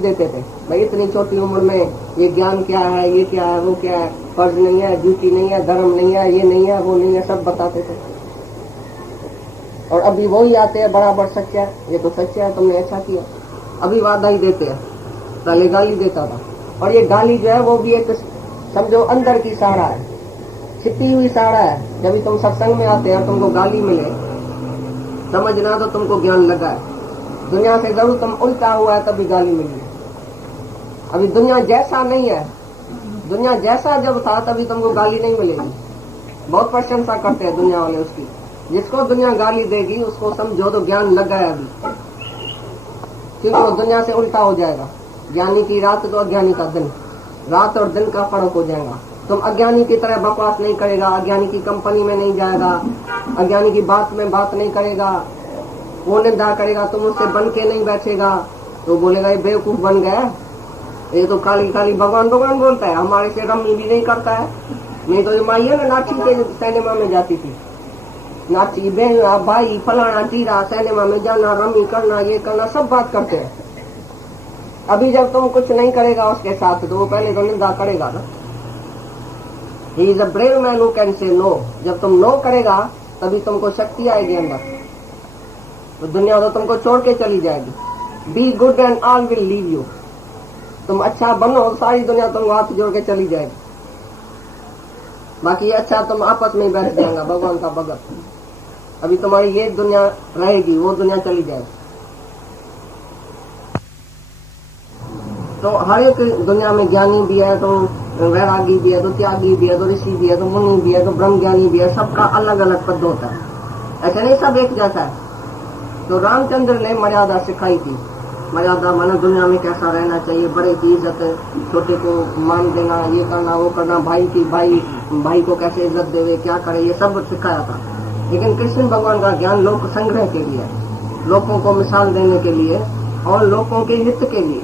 देते थे भाई इतनी छोटी उम्र में ये ज्ञान क्या है, ये क्या है, वो क्या है, फर्ज नहीं है, ड्यूटी नहीं है, धर्म नहीं है, ये नहीं है, वो नहीं है, सब बताते थे। और अभी वही आते हैं बराबर सच्चा है, ये तो सच्चा है, तुमने अच्छा किया, अभी वादा ही देते हैं। पहले गाली देता था, और ये गाली जो है वो भी एक समझो अंदर की सहारा है, छिपी हुई सहारा है। जब तुम सत्संग में आते हैं तुमको गाली मिले, समझना तो तुमको ज्ञान लगा है। दुनिया से जरूर तुम उल्टा हुआ है तभी गाली मिली है। अभी दुनिया जैसा नहीं है, दुनिया जैसा जब था तभी तुमको गाली नहीं मिलेगी। बहुत प्रशंसा करते हैं दुनिया वाले उसकी, जिसको दुनिया गाली देगी उसको समझो तो ज्ञान लगा है अभी, क्योंकि वो दुनिया से उल्टा हो जाएगा। ज्ञानी की रात तो अज्ञानी का दिन, रात और दिन का फर्क हो जाएगा। तुम अज्ञानी की तरह बकवास नहीं करेगा, अज्ञानी की कंपनी में नहीं जाएगा, अज्ञानी की बात में बात नहीं करेगा, वो निंदा करेगा, तुम उससे बन के नहीं बैठेगा, तो बोलेगा ये बेवकूफ बन गया, ये तो खाली खाली भगवान भगवान बोलता है, हमारे से रमी भी नहीं करता है। नहीं तो ये माइया ना नाची के सिनेमा में जाती थी, नाची बहना भाई फलाना टीरा, सिनेमा में जाना, रमी करना, ये करना, सब बात करते हैं। अभी जब तुम कुछ नहीं करेगा उसके साथ तो वो पहले तो निंदा करेगा ना। He is a brave man who can say no. जब तुम नो करेगा तभी तुमको शक्ति आएगी अंदर, तो दुनिया तो तुमको छोड़ के चली जाएगी। Be good and all will leave you. तुम अच्छा बनो, सारी दुनिया तुमको हाथ जोड़ के चली जाएगी, बाकी अच्छा तुम आपस में बैठ जाएगा भगवान का भगत। अभी तुम्हारी ये दुनिया रहेगी, वो दुनिया चली जाएगी। तो हर एक दुनिया में ज्ञानी भी है, तो वैरागी भी है, तो त्यागी भी है, तो ऋषि भी है, तो मुनि भी है, तो ब्रह्म ज्ञानी भी है। सबका अलग अलग पद होता है, ऐसे नहीं सब एक जैसा है। तो रामचंद्र ने मर्यादा सिखाई थी। मर्यादा माने दुनिया में कैसा रहना चाहिए, बड़े की इज्जत, छोटे को मान देना, ये करना वो करना, भाई को कैसे इज्जत देवे, क्या करे, ये सब सिखाया था। लेकिन कृष्ण भगवान का ज्ञान लोक संग्रह के लिए, लोगों को मिसाल देने के लिए और लोगों के हित के लिए।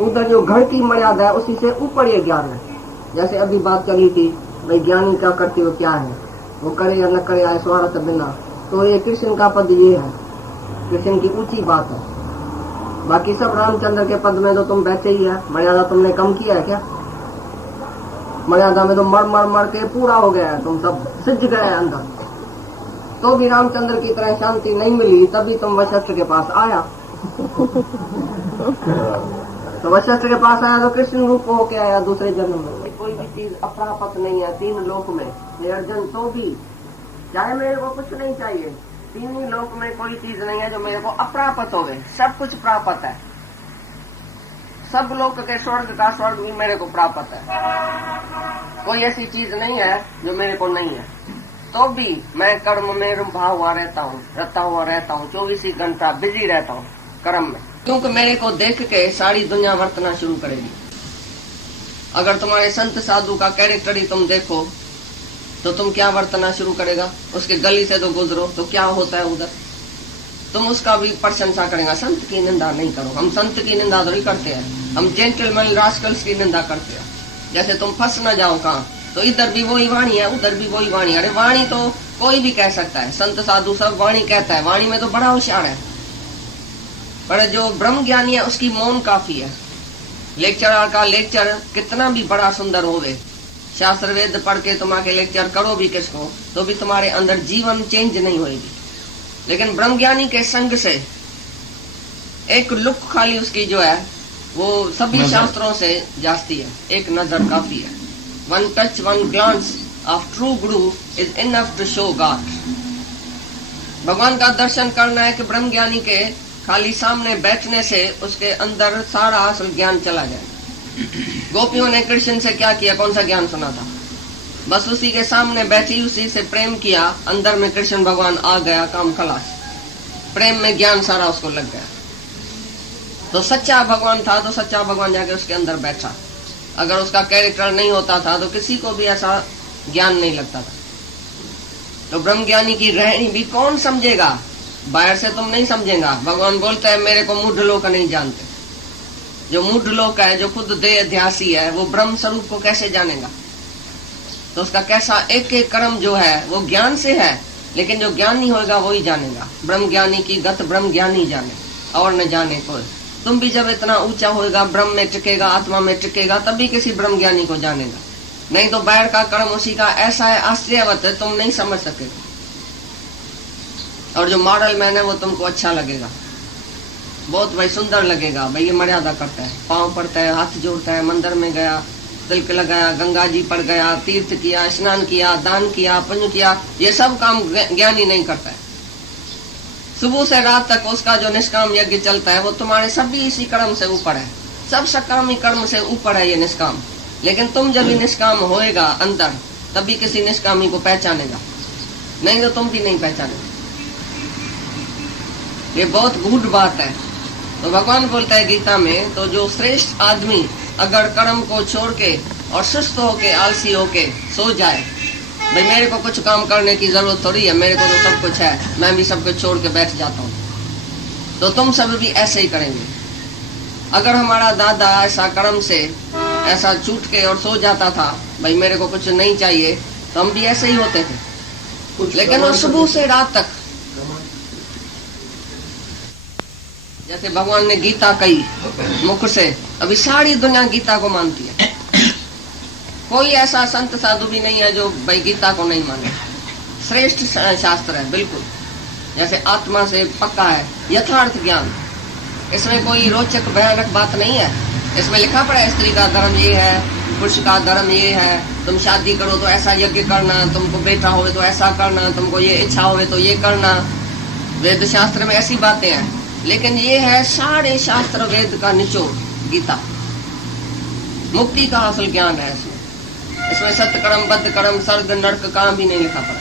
उधर जो घर की मर्यादा है उसी से ऊपर ये ज्ञान है। जैसे अभी बात चली थी भाई ज्ञानी का कर्तव्य क्या है, वो करे या न करे आए स्वार्थ बिना, तो ये कृष्ण का पद ये है, कृष्ण की ऊंची बात है। बाकी सब रामचंद्र के पद में तो तुम बैठे ही है। मर्यादा तुमने कम किया है क्या? मर्यादा में तो मर मर मर के पूरा हो गया है, तुम सब सिद्ध गए हैं अंदर। तो भी रामचंद्र की तरह शांति नहीं मिली, तभी तुम वशिष्ठ के पास आया। तो वशिष्ठ के पास आया तो कृष्ण रूप होके आया दूसरे जन्म में। कोई भी चीज अप्राप्त नहीं है तीन लोक में हे अर्जुन, तो भी चाहे मेरे को कुछ नहीं चाहिए, तीन ही लोक में कोई चीज नहीं है जो मेरे को अप्राप्त होवे। सब कुछ प्राप्त है, सब लोक के स्वर्ग का स्वर्ग भी मेरे को प्राप्त है। कोई ऐसी चीज नहीं है जो मेरे को नहीं है, तो भी मैं कर्म में रुंभा हुआ रहता हूँ, रता हुआ रहता हूँ, 24 घंटा बिजी रहता हूँ कर्म में, क्योंकि मेरे को देख के सारी दुनिया वर्तना शुरू करेगी। अगर तुम्हारे संत साधु का कैरेक्टर ही तुम देखो तो तुम क्या वर्तना शुरू करेगा। उसके गली से तो गुजरो तो क्या होता है उधर, तुम उसका भी प्रशंसा करेगा। संत की निंदा नहीं करो, हम संत की निंदा थोड़ी करते हैं, हम जेंटलमैन रास्कल्स की निंदा करते हैं। जैसे तुम फंस न जाओ कहाँ, तो इधर भी वही वाणी है, उधर भी वही वाणी है। अरे वाणी तो कोई भी कह सकता है, संत साधु सब वाणी कहता है, वाणी में तो बड़ा होशियार है। पर जो ब्रह्म ज्ञानी है उसकी मौन काफी है। लेक्चरर का लेक्चर कितना भी बड़ा सुंदर होवे, शास्त्र वेद पढ़ के तुम आके लेक्चर करो भी किसको, तो भी तुम्हारे अंदर जीवन चेंज नहीं होगी। लेकिन ब्रह्म ज्ञानी के संग से एक लुक खाली उसकी जो है वो सभी शास्त्रों से जाती है, एक नजर काफी है। One touch one glance of true guru is enough to show God. भगवान का दर्शन करना है कि ब्रह्म ज्ञानी के खाली सामने बैठने से उसके अंदर सारा असल ज्ञान चला जाए। गोपियों ने कृष्ण से क्या किया, कौन सा ज्ञान सुना था? बस उसी के सामने बैठी उसी से प्रेम किया, अंदर में कृष्ण भगवान आ गया, काम खलास। प्रेम में ज्ञान सारा उसको लग गया। तो सच्चा भगवान था तो सच्चा भगवान जाके उसके अंदर बैठा। अगर उसका कैरेक्टर नहीं होता था तो किसी को भी ऐसा ज्ञान नहीं लगता था। तो ब्रह्म ज्ञानी की रहनी भी कौन समझेगा, बाहर से तुम नहीं समझेगा। भगवान बोलता है मेरे को मूढ़ लोग नहीं जानते। जो मूढ़ लोग है, जो खुद देह ध्यासी है, वो ब्रह्म स्वरूप को कैसे जानेगा? तो उसका कैसा एक एक कर्म जो है वो ज्ञान से है, लेकिन जो ज्ञानी होगा वही जानेगा। ब्रह्म ज्ञानी की गत ब्रह्म ज्ञानी जाने, और न जाने कोई। तुम भी जब इतना ऊंचा होएगा, ब्रह्म में टिकेगा, आत्मा में टिकेगा, तभी किसी ब्रह्म ज्ञानी को जानेगा। नहीं तो बैर का कर्म उसी का ऐसा है, आश्चर्यवत है, तुम नहीं समझ सकेगा। और जो मॉडल मैन है वो तुमको अच्छा लगेगा, बहुत भाई सुंदर लगेगा, भाई ये मर्यादा करता है, पांव पड़ता है, हाथ जोड़ता है, मंदिर में गया, तिलक लगाया, गंगा जी पर गया, तीर्थ किया, स्नान किया, दान किया, पुण्य किया, ये सब काम ज्ञानी नहीं करता है। सुबह से रात तक उसका जो निष्काम यज्ञ चलता है वो तुम्हारे सभी इसी कर्म से ऊपर है, सब सकामी कर्म से ऊपर है ये निष्काम। लेकिन तुम जब भी निष्काम होएगा अंदर, तभी किसी निष्कामी को पहचानेगा, नहीं तो तुम भी नहीं पहचानेगा। ये बहुत गूढ़ बात है। तो भगवान बोलता है गीता में, तो जो श्रेष्ठ आदमी अगर कर्म को छोड़ के और सुस्त होके, आलसी होके सो जाए, भाई मेरे को कुछ काम करने की जरूरत थोड़ी है, मेरे को तो सब कुछ है, मैं भी सब कुछ छोड़ के बैठ जाता हूँ, तो तुम सब भी ऐसे ही करेंगे। अगर हमारा दादा ऐसा कर्म से ऐसा छूट के और सो जाता था, भाई मेरे को कुछ नहीं चाहिए, तो हम भी ऐसे ही होते थे। लेकिन वो सुबह से रात तक, जैसे भगवान ने गीता कही मुख से, अभी सारी दुनिया गीता को मानती है, कोई ऐसा संत साधु भी नहीं है जो भाई गीता को नहीं माने। श्रेष्ठ शास्त्र है बिल्कुल, जैसे आत्मा से पक्का है, यथार्थ ज्ञान, इसमें कोई रोचक भयानक बात नहीं है। इसमें लिखा पड़ा है स्त्री का धर्म ये है, पुरुष का धर्म ये है, तुम शादी करो तो ऐसा यज्ञ करना, तुमको बेटा हो तो ऐसा करना, तुमको ये इच्छा हो तो ये करना, वेद शास्त्र में ऐसी बातें हैं। लेकिन ये है सारे शास्त्र वेद का निचोड़ गीता, मुक्ति का हासिल ज्ञान है इसमें। इसमें सत्य कर्म, बद्ध कर्म, स्वर्ग नरक का भी नहीं लिखा पड़ा,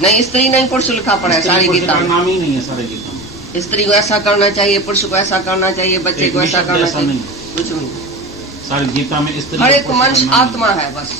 नहीं स्त्री नहीं पुरुष लिखा पड़ा है सारी गीता में। नाम ही नहीं है सारी गीता में। स्त्री को ऐसा करना चाहिए, पुरुष को ऐसा करना चाहिए, बच्चे को ऐसा करना चाहिए, कुछ नहीं। सारी गीता में स्त्री, हर एक मनुष्य आत्मा है, बस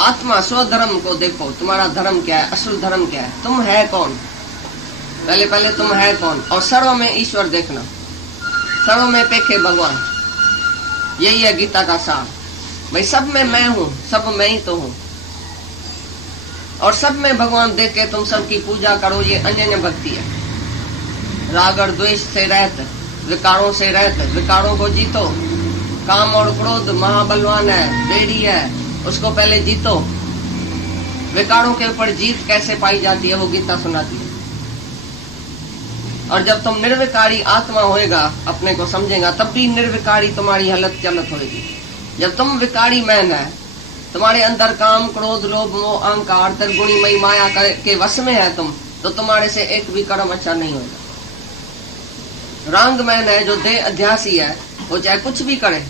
आत्मा। स्वधर्म को देखो, तुम्हारा धर्म क्या है, असल धर्म क्या है, तुम है कौन, पहले तुम है कौन। और सर्व में ईश्वर देखना, सर्व में पेखे भगवान, यही है गीता का सार। भाई सब में मैं हूँ, सब मैं ही तो हूँ, और सब में भगवान देख के तुम सबकी पूजा करो, ये अन्य भक्ति है। राग और द्वेष से रहत, विकारों से रहत, विकारों को जीतो। काम और क्रोध महाबलवान है, बेड़ी है, उसको पहले जीतो। विकारों के ऊपर जीत कैसे पाई जाती है वो गीता सुनाती है। और जब तुम निर्विकारी आत्मा होएगा, अपने को समझेगा, तब भी निर्विकारी तुम्हारी हालत चलत होगी। जब तुम विकारी मैन है, तुम्हारे अंदर काम क्रोध लोभ मोह अहंकार त्रिगुणीमयी माया के वश में है तुम, तो तुम्हारे से एक भी कर्म अच्छा नहीं होगा। रांग मैन है, जो देह अध्यासी है, वो चाहे कुछ भी करे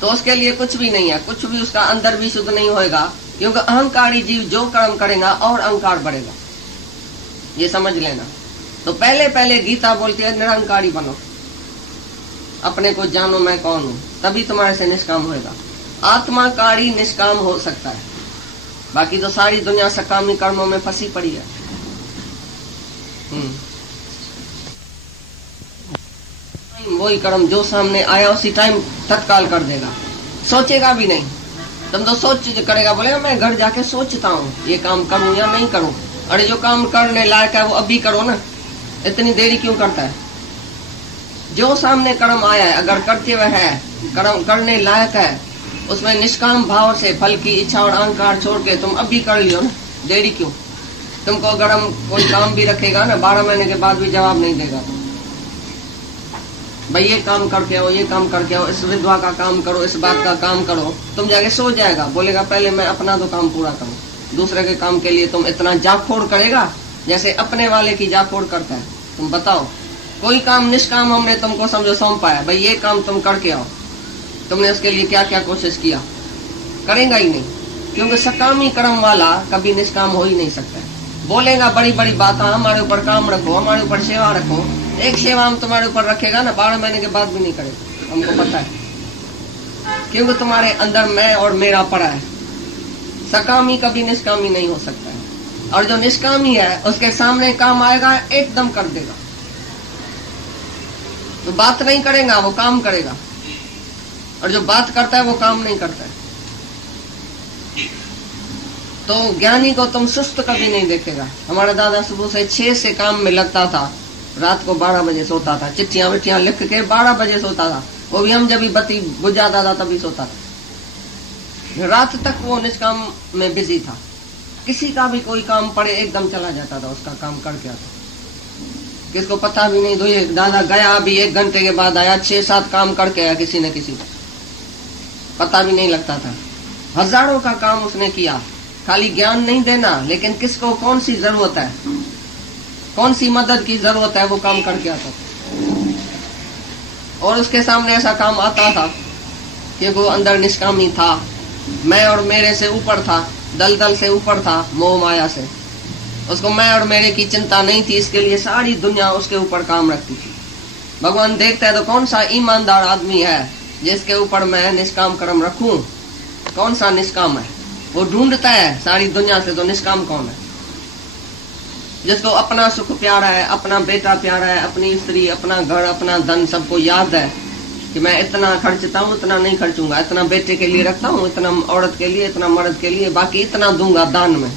तो उसके लिए कुछ भी नहीं है, कुछ भी उसका अंदर भी शुद्ध नहीं होएगा, क्योंकि अहंकारी जीव जो कर्म करेगा और अहंकार बढ़ेगा, ये समझ लेना। तो पहले गीता बोलती है निरंकारी बनो, अपने को जानो मैं कौन हूँ, तभी तुम्हारे से निष्काम होएगा। आत्माकारी निष्काम हो सकता है, बाकी तो सारी दुनिया सकामी कर्मों में फंसी पड़ी है। वही कर्म जो सामने आया उसी टाइम तत्काल कर देगा, सोचेगा भी नहीं। तुम तो सोच करेगा, बोलेगा मैं घर जाके सोचता हूँ ये काम करूँ या नहीं करूँ। अरे जो काम करने लायक है वो अभी करो ना, इतनी देरी क्यों करता है। जो सामने कर्म आया है, अगर करते हुए है, कर्म करने लायक है, उसमें निष्काम भाव से फल की इच्छा और अहंकार छोड़ के तुम अभी कर लियो ना, देरी क्यों। तुमको अगर हम कोई काम भी रखेगा ना, 12 महीने के बाद भी जवाब नहीं देगा, तो भाई ये काम करके आओ, ये काम करके आओ, इस विधवा का काम करो, इस बात का काम करो, तुम जाके सो जाएगा, बोलेगा पहले मैं अपना तो काम पूरा करूँ। दूसरे के काम के लिए तुम इतना जाफोड़ करेगा जैसे अपने वाले की जाफोड़ करता है। तुम बताओ, कोई काम निष्काम हमने तुमको समझो सौंपा है, भाई ये काम तुम करके आओ, तुमने उसके लिए क्या क्या कोशिश किया, करेगा ही नहीं, क्योंकि सकामी कर्म वाला कभी निष्काम हो ही नहीं सकता है। बोलेगा बड़ी बड़ी बात, हमारे ऊपर काम रखो, हमारे ऊपर सेवा रखो, एक सेवा हम तुम्हारे ऊपर रखेगा ना, 12 महीने के बाद भी नहीं करेगा, हमको पता है, क्योंकि तुम्हारे अंदर मैं और मेरा पड़ा है। सकामी कभी निष्कामी नहीं हो सकता है, और जो निष्कामी है उसके सामने काम आएगा एकदम कर देगा। तो बात नहीं करेगा वो काम करेगा, और जो बात करता है वो काम नहीं करता है। तो ज्ञानी को तुम सुस्त कभी नहीं देखेगा। हमारा दादा सुबह से 6 से काम में लगता था, रात को 12 बजे सोता था, चिट्ठियां विट्ठियां लिख के 12 बजे सोता था। वो भी हम जब भी बत्ती बुझ जाता था तभी सोता था। रात तक वो निष्काम में बिजी था। किसी का भी कोई काम पड़े एकदम चला जाता था, उसका काम करके आता। किसको पता भी नहीं। तो ये दादा गया अभी 1 घंटे के बाद आया, 6-7 काम करके आया, किसी न किसी को पता भी नहीं लगता था। हजारों का काम उसने किया। खाली ज्ञान नहीं देना, लेकिन किसको कौन सी जरूरत है, कौन सी मदद की जरूरत है, वो काम करके आता था। और उसके सामने ऐसा काम आता था कि वो अंदर निष्कामी था, मैं और मेरे से ऊपर था, दलदल से ऊपर था, मोह माया से। उसको मैं और मेरे की चिंता नहीं थी, इसके लिए सारी दुनिया उसके ऊपर काम रखती थी। भगवान देखता है तो कौन सा ईमानदार आदमी है जिसके ऊपर मैं निष्काम कर्म रखूं, कौन सा निष्काम है। वो ढूंढता है सारी दुनिया से, तो निष्काम कौन है। जिसको अपना सुख प्यारा है, अपना बेटा प्यारा है, अपनी स्त्री, अपना घर, अपना धन सबको याद है कि मैं इतना खर्चता हूँ, इतना नहीं खर्चूंगा, इतना बेटे के लिए रखता हूँ, इतना औरत के लिए, इतना मर्द के लिए, बाकी इतना दूंगा दान में,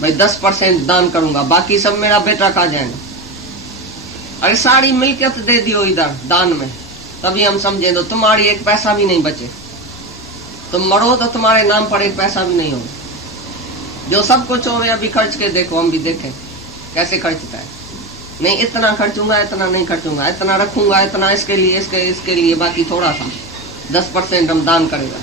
भाई 10% दान करूंगा, बाकी सब मेरा बेटा खा जाएगा। अरे सारी मिल्कियत दे दियो इधर दान में, तभी हम समझे तो तुम्हारी एक पैसा भी नहीं बचे। तुम मरो तो तुम्हारे नाम पर एक पैसा भी नहीं होगा। जो सब कुछ हो अभी खर्च के देखो, हम भी देखें कैसे खर्चता है। नहीं इतना खर्चूंगा, इतना नहीं खर्चूंगा, इतना रखूंगा, इतना इसके लिए, इसके लिए, बाकी थोड़ा सा 10% हम दान करेगा।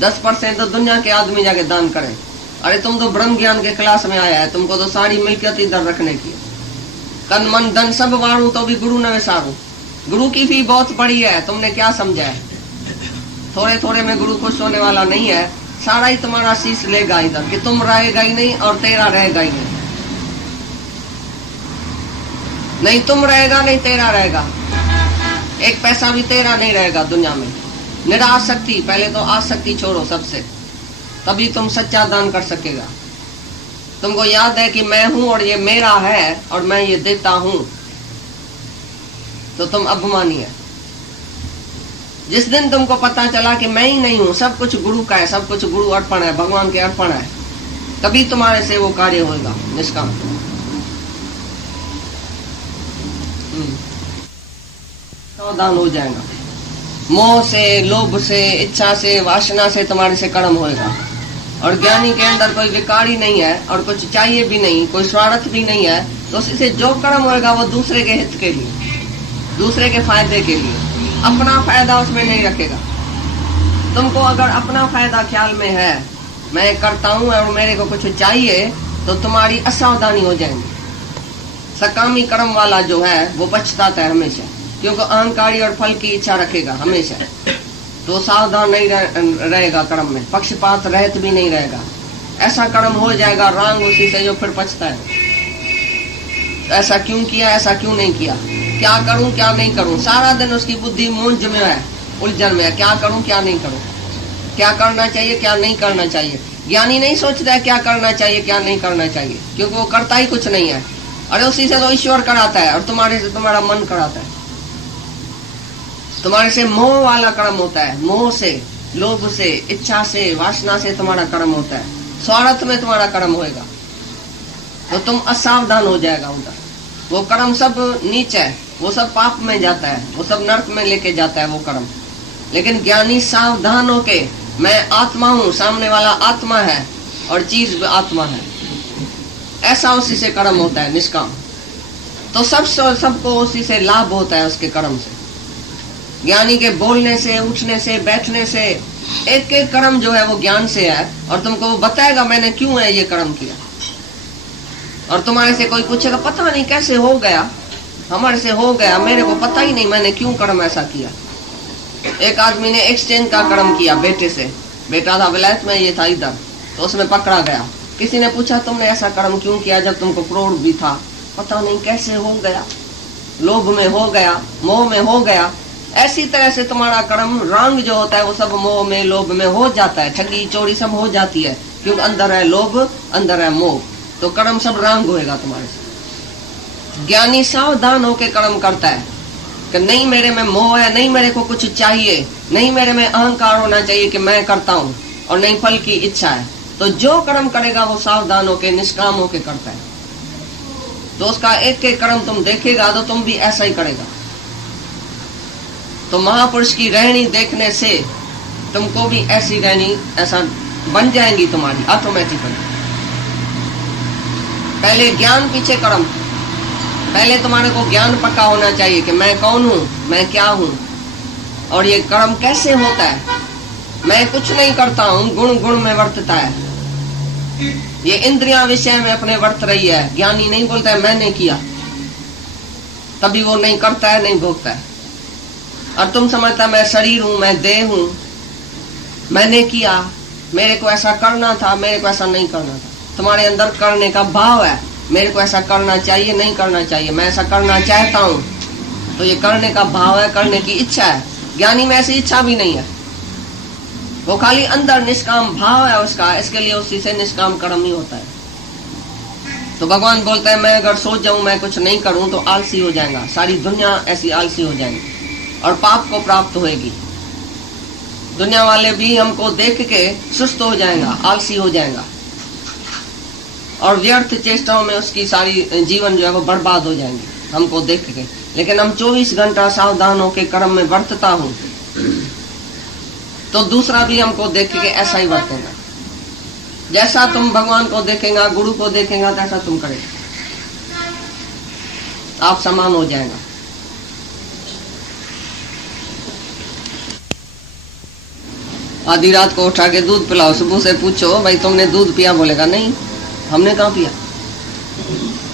10% तो दुनिया के आदमी जाके दान करें। अरे तुम तो ब्रह्म ज्ञान के क्लास में आया है, तुमको तो सारी मिल्कियत इधर रखने की, तन मन धन सब वाणु तो भी गुरु न विसारू। गुरु की फी बहुत बड़ी है, तुमने क्या समझा है। थोड़े थोड़े में गुरु खुश होने वाला नहीं है, सारा ही तुम्हारा शीश लेगा इधर कि तुम रहेगा ही नहीं और तेरा रहेगा ही नहीं। नहीं तुम रहेगा, नहीं तेरा रहेगा, एक पैसा भी तेरा नहीं रहेगा दुनिया में। निरासक्ति, पहले तो आसक्ति छोड़ो सबसे, तभी तुम सच्चा दान कर सकेगा। तुमको याद है कि मैं हूं और ये मेरा है और मैं ये देता हूं, तो तुम अभिमानी है। जिस दिन तुमको पता चला कि मैं ही नहीं हूं, सब कुछ गुरु का है, सब कुछ गुरु अर्पण है, भगवान के अर्पण है, तभी तुम्हारे से वो कार्य होगा निष्काम। सावधान हो जाएगा। मोह से, लोभ से, इच्छा से, वासना से तुम्हारे से कर्म होएगा। और ज्ञानी के अंदर कोई विकार ही नहीं है और कुछ चाहिए भी नहीं, कोई स्वार्थ भी नहीं है, तो उससे जो कर्म होएगा वो दूसरे के हित के लिए, दूसरे के फायदे के लिए, अपना फायदा उसमें नहीं रखेगा। तुमको अगर अपना फायदा ख्याल में है, मैं करता हूं और मेरे को कुछ चाहिए, तो तुम्हारी असावधानी हो जाएगी। सकामी कर्म वाला जो है वो पछताता है हमेशा, क्योंकि अहंकारी और फल की इच्छा रखेगा हमेशा, तो सावधान नहीं रहेगा कर्म में, पक्षपात रहत भी नहीं रहेगा। ऐसा कर्म हो जाएगा रांग उसी से जो फिर पछता है। ऐसा क्यों किया, ऐसा क्यों नहीं किया, क्या करूं क्या नहीं करूं, सारा दिन उसकी बुद्धि मूंज में है, उलझन में है, क्या करूं क्या नहीं करूं, क्या करना चाहिए क्या नहीं करना चाहिए। ज्ञानी नहीं सोचता है क्या करना चाहिए क्या नहीं करना चाहिए, क्योंकि वो करता ही कुछ नहीं है। अरे उसी से तो ईश्वर कराता है और तुम्हारे से तुम्हारा मन कराता है। तुम्हारे से मोह वाला कर्म होता है, मोह से, लोभ से, इच्छा से, वासना से तुम्हारा कर्म होता है, स्वार्थ में तुम्हारा कर्म होएगा, तो तुम असावधान हो जाएगा उधर। वो कर्म सब नीच है, वो सब पाप में जाता है, वो सब नरक में लेके जाता है वो कर्म। लेकिन ज्ञानी सावधान होके, मैं आत्मा हूँ, सामने वाला आत्मा है और चीज आत्मा है, ऐसा उसी से कर्म होता है निष्काम। तो सबको उसी से लाभ होता है उसके कर्म से। ज्ञानी के बोलने से, उठने से, बैठने से, एक एक कर्म जो है वो ज्ञान से है, और तुमको वो बताएगा मैंने क्यों है ये कर्म किया। और तुम्हारे से कोई पूछेगा पता नहीं कैसे हो गया, हमारे से हो गया, मेरे को पता ही नहीं मैंने क्यों कर्म ऐसा किया। एक आदमी ने एक्सचेंज का कर्म किया बेटे से, बेटा था विलायत में, ये था इधर, तो उसमें पकड़ा गया। किसी ने पूछा तुमने ऐसा कर्म क्यों किया जब तुमको करोड़ भी था, पता नहीं कैसे हो गया, लोभ में हो गया, मोह में हो गया। ऐसी तरह से तुम्हारा कर्म रंग जो होता है वो सब मोह में, लोभ में हो जाता है, ठगी चोरी सब हो जाती है, क्योंकि अंदर है लोभ, अंदर है मोह, तो कर्म सब रंग होएगा तुम्हारे से। ज्ञानी सावधान होकर कर्म करता है कि नहीं मेरे में मोह है, नहीं मेरे को कुछ चाहिए, नहीं मेरे में अहंकार होना चाहिए कि मैं करता हूँ, और नहीं फल की इच्छा है, तो जो कर्म करेगा वो सावधान होकर निष्काम होकर करता है। तो उसका एक एक कर्म तुम देखेगा तो तुम भी ऐसा ही करेगा। तो महापुरुष की रहनी देखने से तुमको भी ऐसी रहनी ऐसा बन जाएंगी तुम्हारी ऑटोमेटिकली। पहले ज्ञान पीछे कर्म। पहले तुम्हारे को ज्ञान पक्का होना चाहिए कि मैं कौन हूं, मैं क्या हूं, और ये कर्म कैसे होता है। मैं कुछ नहीं करता हूं, गुण गुण में वर्तता है। ये इंद्रियां विषय में अपने वर्त रही है। ज्ञानी नहीं बोलता है मैंने किया, तभी वो नहीं करता है, नहीं भोगता है। और तुम समझता है मैं शरीर हूं, मैं देह हूं, मैंने किया, मेरे को ऐसा करना था, मेरे को ऐसा नहीं करना था। तुम्हारे अंदर करने का भाव है, मेरे को ऐसा करना चाहिए, नहीं करना चाहिए, मैं ऐसा करना चाहता हूं, तो ये करने का भाव है, करने की इच्छा है। ज्ञानी में ऐसी इच्छा भी नहीं है, वो खाली अंदर निष्काम भाव है उसका, इसके लिए उसी से निष्काम कर्म ही होता है। तो भगवान बोलता है मैं अगर सोच जाऊं मैं कुछ नहीं करूं तो आलसी हो जाएगा, सारी दुनिया ऐसी आलसी हो जाएगी और पाप को प्राप्त होएगी। दुनिया वाले भी हमको देख के सुस्त हो जाएगा, आलसी हो जाएगा और व्यर्थ चेष्टाओं में उसकी सारी जीवन जो है वो बर्बाद हो जाएंगे हमको देख के। लेकिन हम 24 घंटा सावधान होकर कर्म में वर्तता हूं तो दूसरा भी हमको देख के ऐसा ही वर्तेगा। जैसा तुम भगवान को देखेगा, गुरु को देखेगा, तैसा तुम करेगा, आप समान हो जाएगा। आधी रात को उठा के दूध पिलाओ, सुबह से पूछो भाई तुमने दूध पिया, बोलेगा नहीं हमने कहाँ पिया।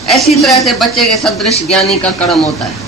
ऐसी तरह से बच्चे के सदृश ज्ञानी का कर्म होता है।